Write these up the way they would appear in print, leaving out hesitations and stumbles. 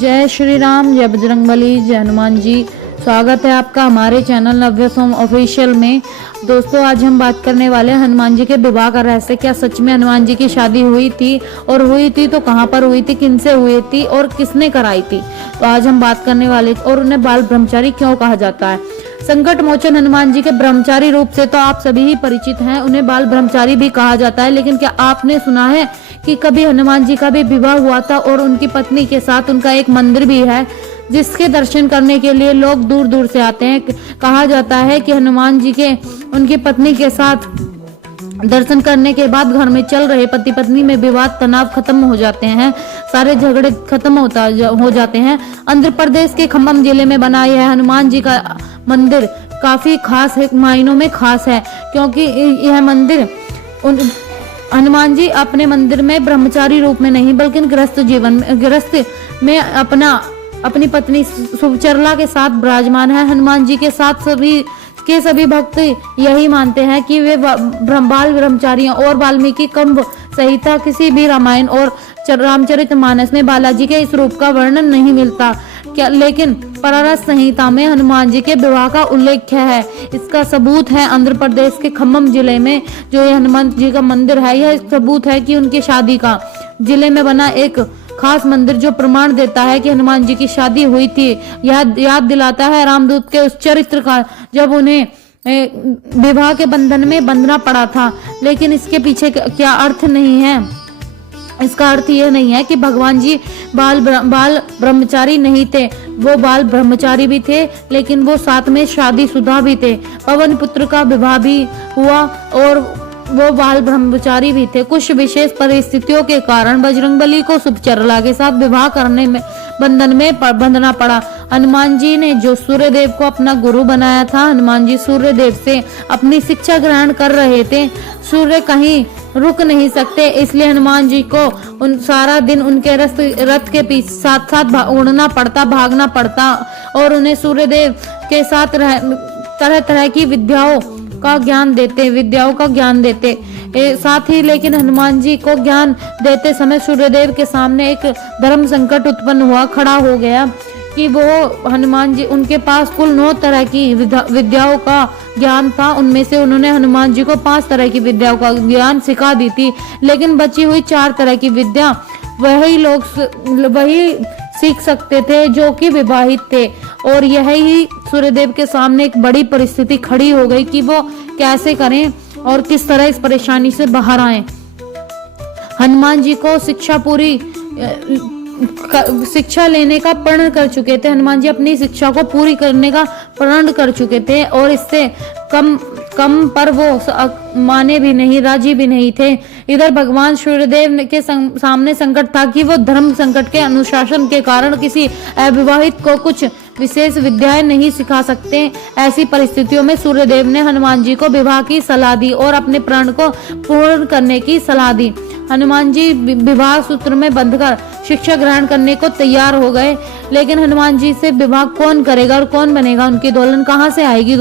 जय श्री राम, जय बजरंगबली, जय हनुमान जी। स्वागत है आपका हमारे चैनल नव्य सोम ऑफिशियल में। दोस्तों, आज हम बात करने वाले हैं हनुमान जी के विवाह का रहस्य। क्या सच में हनुमान जी की शादी हुई थी, और हुई थी तो कहाँ पर हुई थी, किनसे हुई थी और किसने कराई थी? तो आज हम बात करने वाले। और उन्हें बाल ब्रह्मचारी क्यों कहा जाता है? संकट मोचन हनुमान जी के ब्रह्मचारी रूप से तो आप सभी ही परिचित हैं। उन्हें बाल ब्रह्मचारी भी कहा जाता है। लेकिन क्या आपने सुना है कि कभी हनुमान जी का भी विवाह हुआ था और उनकी पत्नी के साथ उनका एक मंदिर भी है जिसके दर्शन करने के लिए लोग दूर दूर से आते हैं। कहा जाता है कि हनुमान जी के उनकी पत्नी के साथ दर्शन करने के बाद घर में चल रहे पति पत्नी में विवाद तनाव खत्म हो जाते हैं, सारे झगड़े खत्म हो जाते हैं। आंध्र प्रदेश के खम्मम जिले में बना यह हनुमान जी का मंदिर काफी खास है, मायनों में खास है, क्योंकि यह मंदिर हनुमान जी अपने मंदिर में ब्रह्मचारी रूप में नहीं बल्कि गृहस्थ में अपनी पत्नी सुचरला के साथ विराजमान है। हनुमान जी के साथ सभी भक्त यही मानते हैं कि वे बाल ब्रह्मचारी हैं और वाल्मीकि कंब संहिता किसी भी रामायण और रामचरितमानस में बालाजी के इस रूप का वर्णन नहीं मिलता। लेकिन परारस संहिता में हनुमान जी के विवाह का उल्लेख है। इसका सबूत है आंध्र प्रदेश के खम्मम जिले में जो ये हनुमान जी का मंदिर है। यह सबूत है कि उनकी शादी का जिले में बना एक खास मंदिर जो प्रमाण देता है कि हनुमान जी की शादी हुई थी। यह याद दिलाता है रामदूत के उस चरित्र का जब उन्हें विवाह के बंधन में बंधना पड़ा था। लेकिन इसके पीछे क्या अर्थ नहीं है? इसका अर्थ यह नहीं है कि भगवान जी बाल ब्रह्मचारी नहीं थे। वो बाल ब्रह्मचारी भी थे, लेकिन वो साथ में शादीशुदा भी थे। पवन पुत्र का विवाह भी हुआ और वो बाल ब्रह्मचारी भी थे। कुछ विशेष परिस्थितियों के कारण बजरंगबली को सुचरला के साथ विवाह करने में बंधन में बंधना पड़ा। हनुमान जी ने जो सूर्यदेव को अपना गुरु बनाया था, हनुमान जी सूर्यदेव से अपनी शिक्षा ग्रहण कर रहे थे। सूर्य कहीं रुक नहीं सकते, इसलिए हनुमान जी को सारा दिन उनके रथ के पीछे साथ साथ उड़ना पड़ता, भागना पड़ता और उन्हें सूर्यदेव के साथ तरह तरह की विद्याओं का ज्ञान देते साथ ही। लेकिन हनुमान जी को ज्ञान देते समय सूर्यदेव के सामने एक धर्म संकट उत्पन्न खड़ा हो गया कि वो हनुमान जी उनके पास कुल 9 तरह की विद्याओं का ज्ञान था। उनमें से उन्होंने हनुमान जी को 5 तरह की विद्याओं का ज्ञान सिखा दी थी, लेकिन बची हुई 4 तरह की विद्या वही सीख सकते थे जो कि विवाहित थे। और यही सूर्यदेव के सामने एक बड़ी परिस्थिति खड़ी हो गई कि वो कैसे करें और किस तरह इस परेशानी से बाहर आए। हनुमान जी को शिक्षा लेने का प्रण कर चुके थे। हनुमान जी अपनी शिक्षा को पूरी करने का प्रण कर चुके थे और इससे कम पर वो माने भी नहीं, राजी भी नहीं थे। इधर भगवान सूर्यदेव के सामने संकट था कि वो धर्म संकट के अनुशासन के कारण किसी अविवाहित को कुछ विशेष विद्याएं नहीं सिखा सकते। ऐसी परिस्थितियों में सूर्यदेव ने हनुमान जी को विवाह की सलाह दी और अपने प्रण को पूर्ण करने की सलाह दी। हनुमान जी विवाह सूत्र में बंधकर शिक्षा ग्रहण करने को तैयार हो गए। लेकिन हनुमान जी से विवाह कौन करेगा और कौन बनेगा? उनकी दुल्हन कहाँ से आएगी?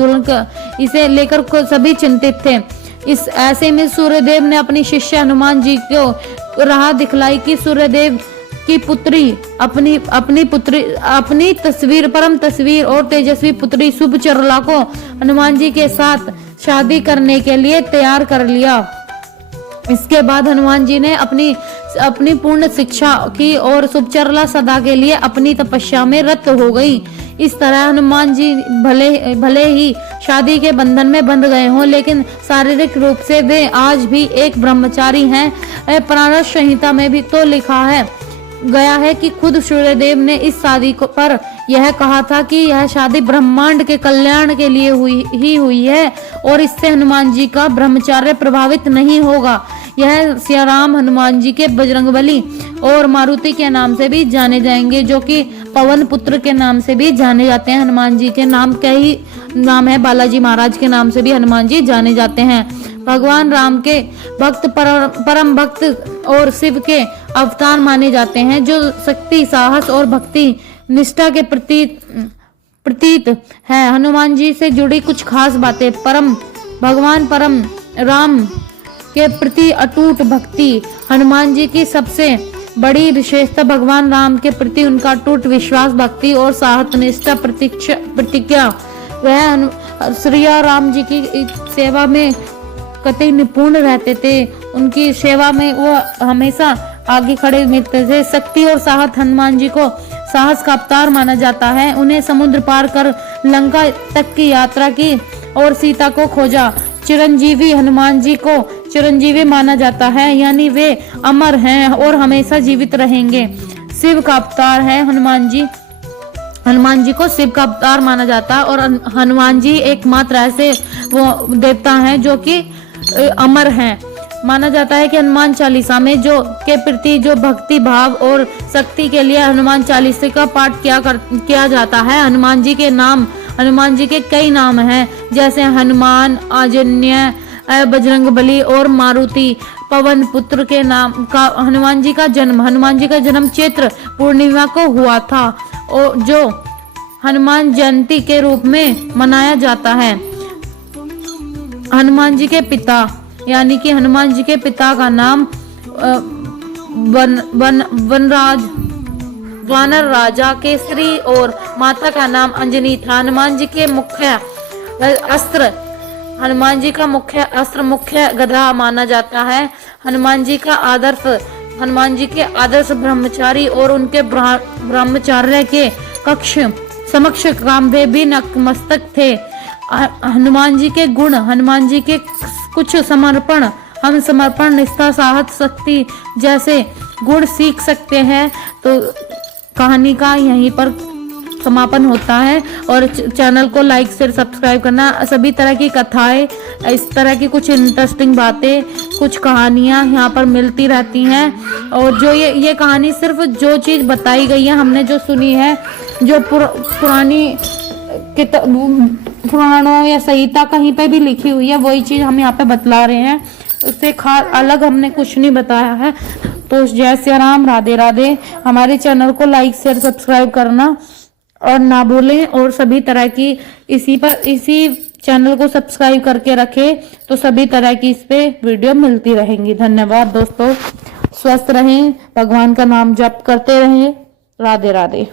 इसे लेकर सभी चिंतित थे। इस ऐसे में सूर्यदेव ने अपनी शिष्य हनुमान जी को राह दिखलाई कि सूर्यदेव की पुत्री अपनी परम तस्वीर और तेजस्वी पुत्री सुचरला को हनुमान जी के साथ शादी करने के लिए तैयार कर लिया। इसके बाद हनुमान जी ने अपनी पूर्ण शिक्षा की और सुचरला सदा के लिए अपनी तपस्या में रत हो गई। इस तरह हनुमान जी भले ही शादी के बंधन में बंध गए हों, लेकिन शारीरिक रूप से वे आज भी एक ब्रह्मचारी हैं। परारस संहिता में भी तो लिखा गया है कि खुद सूर्यदेव ने इस शादी पर यह कहा था कि यह शादी ब्रह्मांड के कल्याण के लिए हुई है और इससे हनुमान जी का ब्रह्मचर्य प्रभावित नहीं होगा। यह सिया राम हनुमान जी के बजरंगबली और मारुति के नाम से भी जाने जाएंगे, जो कि पवन पुत्र के नाम से भी जाने जाते हैं। हनुमान जी के नाम कई नाम है, बालाजी महाराज के नाम से भी हनुमान जी जाने जाते हैं। भगवान राम के भक्त परम भक्त और शिव के अवतार माने जाते हैं, जो शक्ति, साहस और भक्ति निष्ठा के प्रतीत है। हनुमान जी से जुड़ी कुछ खास बातें। भगवान परम राम के प्रति अटूट भक्ति हनुमान जी की सबसे बड़ी विशेषता भगवान राम के प्रति उनका टूट विश्वास, भक्ति और साहस निष्ठा प्रतिज्ञा। वह श्री राम जी की सेवा में कतई निपुण रहते थे। उनकी सेवा में वो हमेशा आगे खड़े मिलते थे। शक्ति और साहस, हनुमान जी को साहस का अवतार माना जाता है। उन्हें समुद्र पार कर लंका तक की यात्रा की और सीता को खोजा। चिरंजीवी, हनुमान जी को चिरंजीवी माना जाता है, यानी वे अमर हैं और हमेशा जीवित रहेंगे। शिव का अवतार है हनुमान जी। हनुमान जी को शिव का अवतार माना जाता है और हनुमान जी एकमात्र ऐसे वो देवता हैं जो कि अमर हैं। माना जाता है कि हनुमान चालीसा में जो के प्रति जो भक्ति भाव और शक्ति के लिए हनुमान चालीसा का पाठ किया जाता है। हनुमान जी के कई नाम हैं, जैसे हनुमान, आंजनेय, बजरंगबली और मारुति। पवन पुत्र के नाम का हनुमान जी का जन्म चैत्र पूर्णिमा को हुआ था और जो हनुमान जयंती के रूप में मनाया जाता है। हनुमान जी के पिता यानी कि हनुमान जी के पिता का नाम वानर राजा केसरी और माता का नाम अंजनी था। हनुमान जी का मुख्य अस्त्र मुख्य गदा माना जाता है। हनुमान जी के आदर्श ब्रह्मचारी और उनके ब्रह्मचार्य के समक्ष कामदेव भी नतमस्तक थे। हनुमान जी के गुण, हनुमान जी के कुछ हम समर्पण, निष्ठा, साहस, शक्ति जैसे गुण सीख सकते हैं। तो कहानी का यहीं पर समापन होता है और चैनल को लाइक शेयर सब्सक्राइब करना। सभी तरह की कथाएं, इस तरह की कुछ इंटरेस्टिंग बातें, कुछ कहानियां यहाँ पर मिलती रहती हैं। और जो ये कहानी सिर्फ जो चीज़ बताई गई है, हमने जो सुनी है, जो पुरानी पुराणों या संहिता कहीं पे भी लिखी हुई है, वही चीज हम यहाँ पे बतला रहे हैं। उससे अलग हमने कुछ नहीं बताया है। तो जय श्री राम, राधे राधे। हमारे चैनल को लाइक शेयर सब्सक्राइब करना और ना भूलें। और सभी तरह की इसी चैनल को सब्सक्राइब करके रखें तो सभी तरह की इस पे वीडियो मिलती रहेंगी। धन्यवाद दोस्तों। स्वस्थ रहें, भगवान का नाम जप करते रहें। राधे राधे।